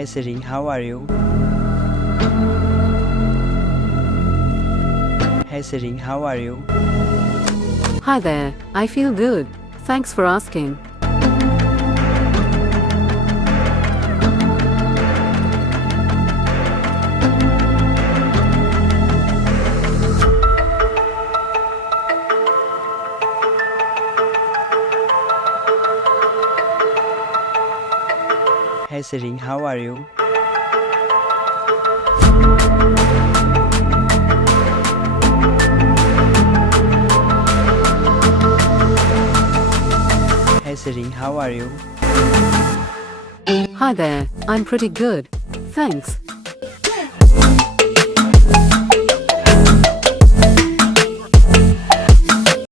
Hey Siri, how are you? Hey Siri, how are you? Hi there, I feel good. Thanks for asking. Hey Siri, how are you? Hey Siri, how are you? Hi there, I'm pretty good. Thanks.